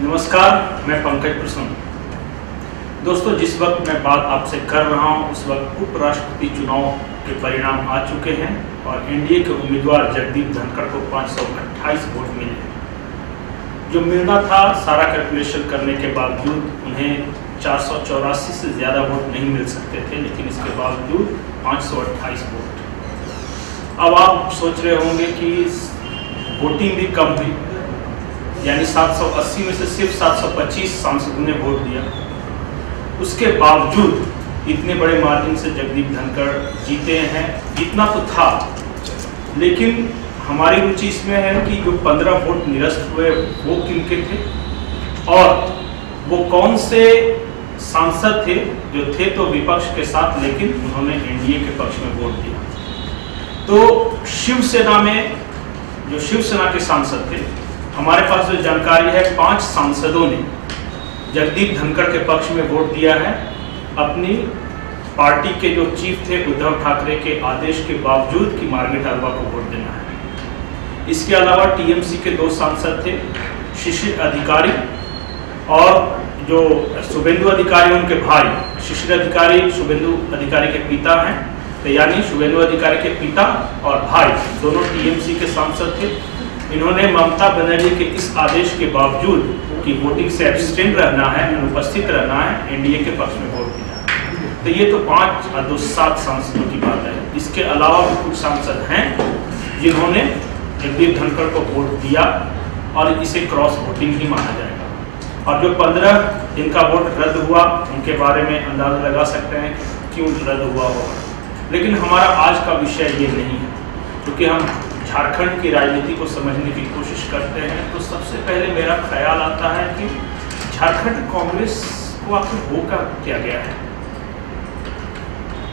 नमस्कार, मैं पंकज प्रसन्न। दोस्तों, जिस वक्त मैं बात आपसे कर रहा हूं उस वक्त उपराष्ट्रपति चुनाव के परिणाम आ चुके हैं और एनडीए के उम्मीदवार जगदीप धनखड़ को 528 वोट मिले। जो मिलना था, सारा कैलकुलेशन करने के बावजूद उन्हें 484 से ज़्यादा वोट नहीं मिल सकते थे, लेकिन इसके बावजूद 528 वोट। अब आप सोच रहे होंगे कि वोटिंग भी कम हुई, यानी 780 में से सिर्फ 725 सांसदों ने वोट दिया। उसके बावजूद इतने बड़े मार्जिन से जगदीप धनखड़ जीते हैं। जीतना तो था, लेकिन हमारी रुचि इसमें है कि जो 15 वोट निरस्त हुए वो किनके थे और वो कौन से सांसद थे जो थे तो विपक्ष के साथ, लेकिन उन्होंने एनडीए के पक्ष में वोट दिया। तो शिवसेना के सांसद थे। हमारे पास जो जानकारी है, 5 सांसदों ने जगदीप धनखड़ के पक्ष में वोट दिया है। अपनी पार्टी के जो चीफ थे उद्धव ठाकरे के आदेश के बावजूद कि मार्गरेट आल्वा को वोट देना है। इसके अलावा टीएमसी के 2 सांसद थे, शिशिर अधिकारी और जो शुभेंदु अधिकारी उनके भाई। शिशिर अधिकारी शुभेंदु अधिकारी के पिता हैं, तो यानी शुभेंदु अधिकारी के पिता और भाई दोनों टीएमसी के सांसद थे। इन्होंने ममता बनर्जी के इस आदेश के बावजूद कि वोटिंग से एब्स्टेन रहना है, अनुपस्थित रहना है, एनडीए के पक्ष में वोट दिया। तो ये तो 5 और 2 7 सांसदों की बात है। इसके अलावा भी कुछ सांसद हैं जिन्होंने जगदीप धनखड़ को वोट दिया और इसे क्रॉस वोटिंग ही माना जाएगा। और जो 15 जिनका वोट रद्द हुआ, उनके बारे में अंदाजा लगा सकते हैं क्यों रद्द हुआ होगा। लेकिन हमारा आज का विषय ये नहीं है, क्योंकि हम झारखंड की राजनीति को समझने की कोशिश करते हैं। तो सबसे पहले मेरा ख्याल आता है कि झारखंड कांग्रेस को आखिर होगा क्या गया है।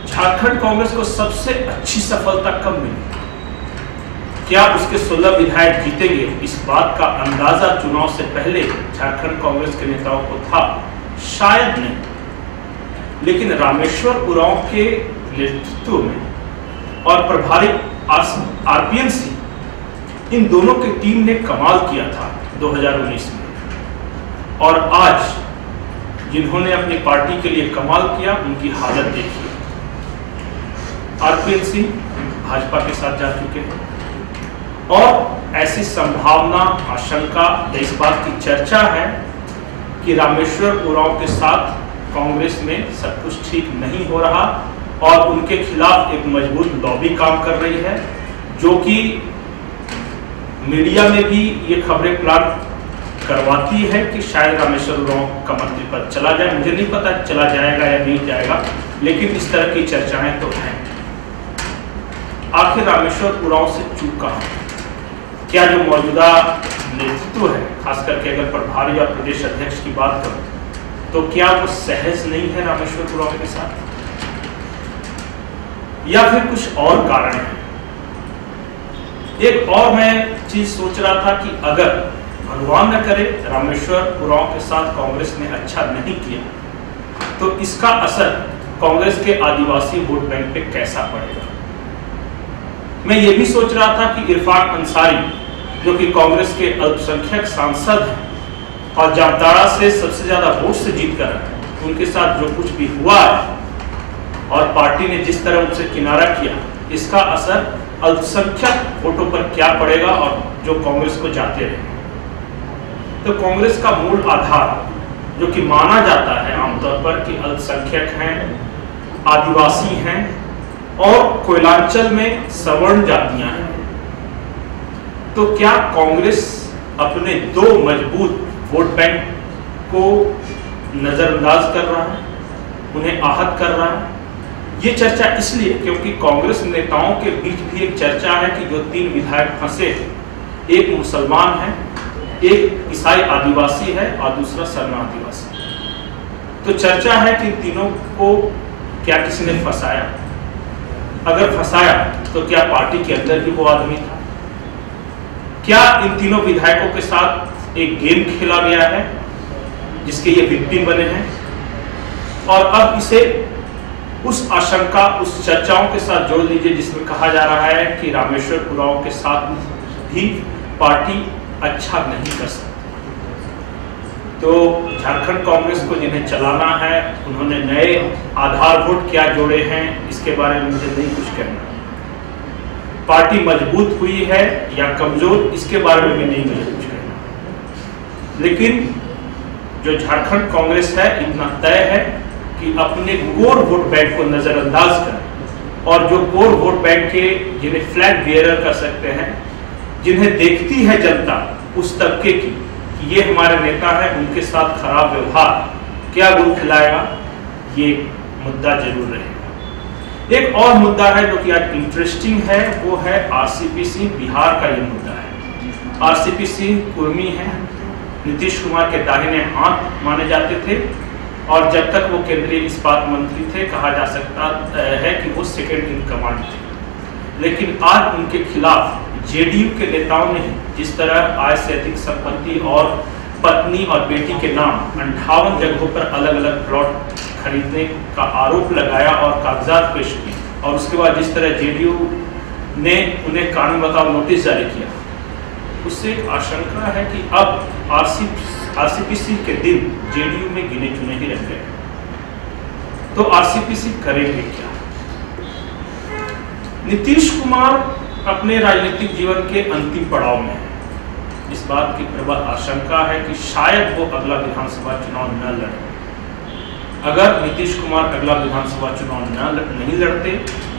झारखंड कांग्रेस को सबसे अच्छी सफलता कब मिली? क्या उसके 16 विधायक जीतेंगे? इस बात का अंदाजा चुनाव से पहले झारखंड कांग्रेस के नेताओं को था? शायद नहीं, लेकिन रामेश्वर उरांव के नेतृत्व में और प्रभारी आरपीएन सिंह, इन दोनों की टीम ने कमाल किया था 2019 में। और आज जिन्होंने अपनी पार्टी के लिए कमाल किया, उनकी हालत देखिए। आरपीएन सिंह भाजपा के साथ जा चुके हैं और ऐसी संभावना, आशंका या इस बात की चर्चा है कि रामेश्वर उरांव के साथ कांग्रेस में सब कुछ ठीक नहीं हो रहा और उनके खिलाफ एक मजबूत लॉबी काम कर रही है, जो कि मीडिया में भी ये खबरें प्लाट करवाती है कि शायद रामेश्वर उरांव का मंत्री पद चला जाए। मुझे नहीं पता चला जाएगा या नहीं जाएगा, लेकिन इस तरह की चर्चाएं तो हैं। आखिर रामेश्वर उरांव से चूक कहां? क्या जो मौजूदा नेतृत्व है, खास करके अगर प्रभारी और प्रदेश अध्यक्ष की बात करूं, तो क्या वो सहज नहीं है रामेश्वर उरांव के साथ, या फिर कुछ और कारण है? एक और मैं चीज सोच रहा था कि अगर भगवान न करे रामेश्वर उरांव के साथ कांग्रेस ने अच्छा नहीं किया, तो इसका असर कांग्रेस के आदिवासी वोट बैंक पे कैसा पड़ेगा। मैं ये भी सोच रहा था कि इरफान अंसारी, जो कि कांग्रेस के अल्पसंख्यक सांसद हैं और जामताड़ा से सबसे ज्यादा वोट से जीत कर आए, उनके साथ जो कुछ भी हुआ है और पार्टी ने जिस तरह उनसे किनारा किया, इसका असर अल्पसंख्यक वोटों पर क्या पड़ेगा और जो कांग्रेस को जाते रहे। तो कांग्रेस का मूल आधार, जो कि माना जाता है आमतौर पर कि अल्पसंख्यक हैं, आदिवासी हैं और कोयलांचल में सवर्ण जातियां हैं, तो क्या कांग्रेस अपने 2 मजबूत वोट बैंक को नजरअंदाज कर रहा है, उन्हें आहत कर रहा है? ये चर्चा इसलिए क्योंकि कांग्रेस नेताओं के बीच भी एक चर्चा है कि जो 3 विधायक फंसे, एक मुसलमान है, एक ईसाई आदिवासी है और दूसरा शर्मा आदिवासी। तो चर्चा है कि तीनों को क्या किसी ने फंसाया? अगर फंसाया तो क्या पार्टी के अंदर ही वो आदमी था? क्या इन तीनों विधायकों के साथ एक गेम खेला गया है जिसके ये विक्टिम बने हैं? और अब इसे उस आशंका, उस चर्चाओं के साथ जोड़ लीजिए जिसमें कहा जा रहा है कि रामेश्वर उरांव के साथ भी पार्टी अच्छा नहीं कर सकती। तो झारखंड कांग्रेस को जिन्हें चलाना है उन्होंने नए आधारभूत क्या जोड़े हैं इसके बारे में मुझे नहीं कुछ कहना। पार्टी मजबूत हुई है या कमजोर इसके बारे में भी नहीं मुझे कुछ कहना। लेकिन जो झारखंड कांग्रेस है इतना तय है कि अपने कोर वोट बैंक को नजरअंदाज करें और जो कोर वोट बैंक के जिन्हें फ्लैग बियरर कर सकते हैं, जिन्हें देखती है जनता उस तबके की कि ये हमारे नेता है, उनके साथ खराब व्यवहार क्या गुण खिलाएगा, ये मुद्दा जरूर रहेगा। एक और मुद्दा है जो कि आज इंटरेस्टिंग है, वो है आरसीपी बिहार का ये मुद्दा है। आरसीपी कुर्मी है, नीतीश कुमार के दाहिने हाथ माने जाते थे और जब तक वो केंद्रीय इस्पात मंत्री थे कहा जा सकता है कि वो सेकंड इन कमांड थे। लेकिन आज उनके खिलाफ जेडीयू के नेताओं ने जिस तरह आय से अधिक संपत्ति और पत्नी और बेटी के नाम 58 जगहों पर अलग अलग प्लॉट खरीदने का आरोप लगाया और कागजात पेश किए और उसके बाद जिस तरह जेडीयू ने उन्हें कानून बताओ नोटिस जारी किया, उससे आशंका है कि अब आरसीपी के दिन जेडीयू में गिने चुने ही रह गए। तो आरसीपी करेंगे क्या? नीतीश कुमार अपने राजनीतिक जीवन के अंतिम पड़ाव में है। इस बात की प्रबल आशंका है कि शायद वो अगला विधानसभा चुनाव न लड़े। अगर नीतीश कुमार अगला विधानसभा चुनाव नहीं लड़ते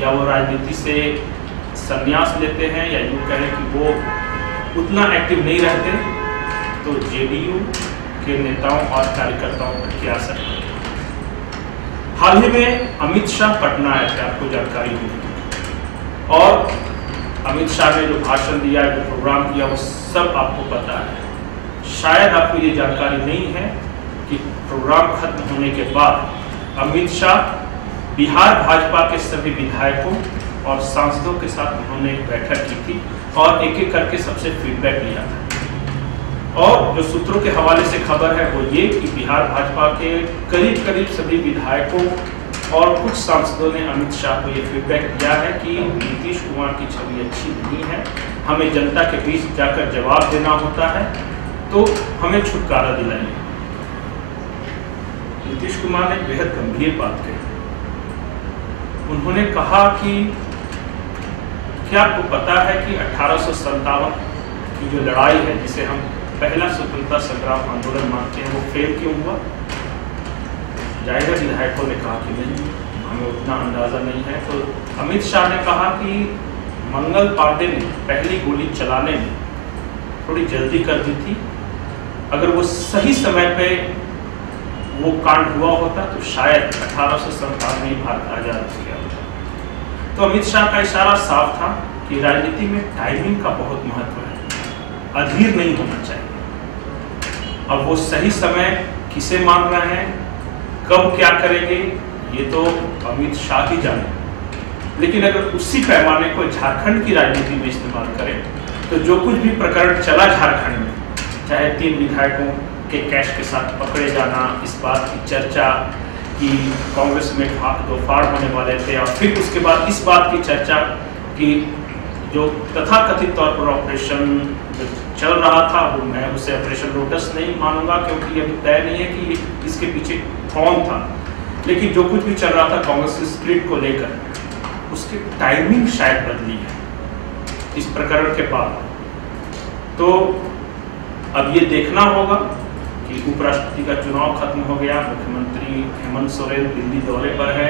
या वो राजनीति से संन्यास लेते हैं या यूं कहें कि वो उतना एक्टिव नहीं रहते, तो जेडीयू के नेताओं और कार्यकर्ताओं पर क्या असर पड़ेगा। हाल ही में अमित शाह पटना आए थे, आपको जानकारी होगी, और अमित शाह ने जो भाषण दिया, जो प्रोग्राम किया, वो सब आपको पता है। शायद आपको ये जानकारी नहीं है कि प्रोग्राम खत्म होने के बाद अमित शाह बिहार भाजपा के सभी विधायकों और सांसदों के साथ उन्होंने एक बैठक की थी और एक एक करके सबसे फीडबैक लिया था। और जो सूत्रों के हवाले से खबर है वो ये कि बिहार भाजपा के करीब करीब सभी विधायकों और कुछ सांसदों ने अमित शाह को ये फीडबैक दिया है कि नीतीश कुमार की छवि अच्छी नहीं है, हमें जनता के बीच जाकर जवाब देना होता है, तो हमें छुटकारा दिलाइए। नीतीश कुमार ने बेहद गंभीर बात कही। उन्होंने कहा कि क्या आपको पता है कि 1857 की जो लड़ाई है, जिसे हम पहला स्वतंत्रता संग्राम आंदोलन मानते हैं, वो फेल क्यों हुआ? जाहिर विधायकों ने कहा कि नहीं, हमें उतना अंदाजा नहीं है। तो अमित शाह ने कहा कि मंगल पांडे ने पहली गोली चलाने में थोड़ी जल्दी कर दी थी, अगर वो सही समय पे वो कांड हुआ होता तो शायद 1857 में भारत आजाद हो गया होता। तो अमित शाह का इशारा साफ था कि राजनीति में टाइमिंग का बहुत महत्व है, अधीर नहीं होना चाहिए। अब वो सही समय किसे मान रहे हैं, कब क्या करेंगे, ये तो अमित शाह ही जाने। लेकिन अगर उसी पैमाने को झारखंड की राजनीति में इस्तेमाल करें तो जो कुछ भी प्रकरण चला झारखंड में, चाहे 3 विधायकों के कैश के साथ पकड़े जाना, इस बात की चर्चा कि कांग्रेस में दो फाड़ होने वाले थे, और फिर उसके बाद इस बात की चर्चा कि जो तथाकथित तौर पर ऑपरेशन चल रहा था, वो मैं उसे ऑपरेशन लोटस नहीं मानूंगा क्योंकि अभी तय नहीं है कि इसके पीछे कौन था, लेकिन जो कुछ भी चल रहा था कांग्रेस की स्प्लिट को लेकर, उसकी टाइमिंग शायद बदली है इस प्रकरण के बाद। तो अब ये देखना होगा कि उपराष्ट्रपति का चुनाव खत्म हो गया, मुख्यमंत्री हेमंत सोरेन दिल्ली दौरे पर है,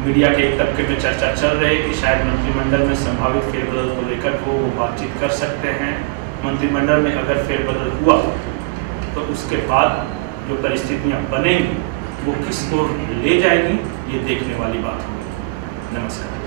मीडिया के एक तबके में चर्चा चल रही है कि शायद मंत्रिमंडल में संभावित फेरबदल को लेकर वो बातचीत कर सकते हैं। मंत्रिमंडल में अगर फेरबदल हुआ तो उसके बाद जो परिस्थितियां बनेंगी वो किस ओर ले जाएंगी, ये देखने वाली बात होगी। नमस्कार।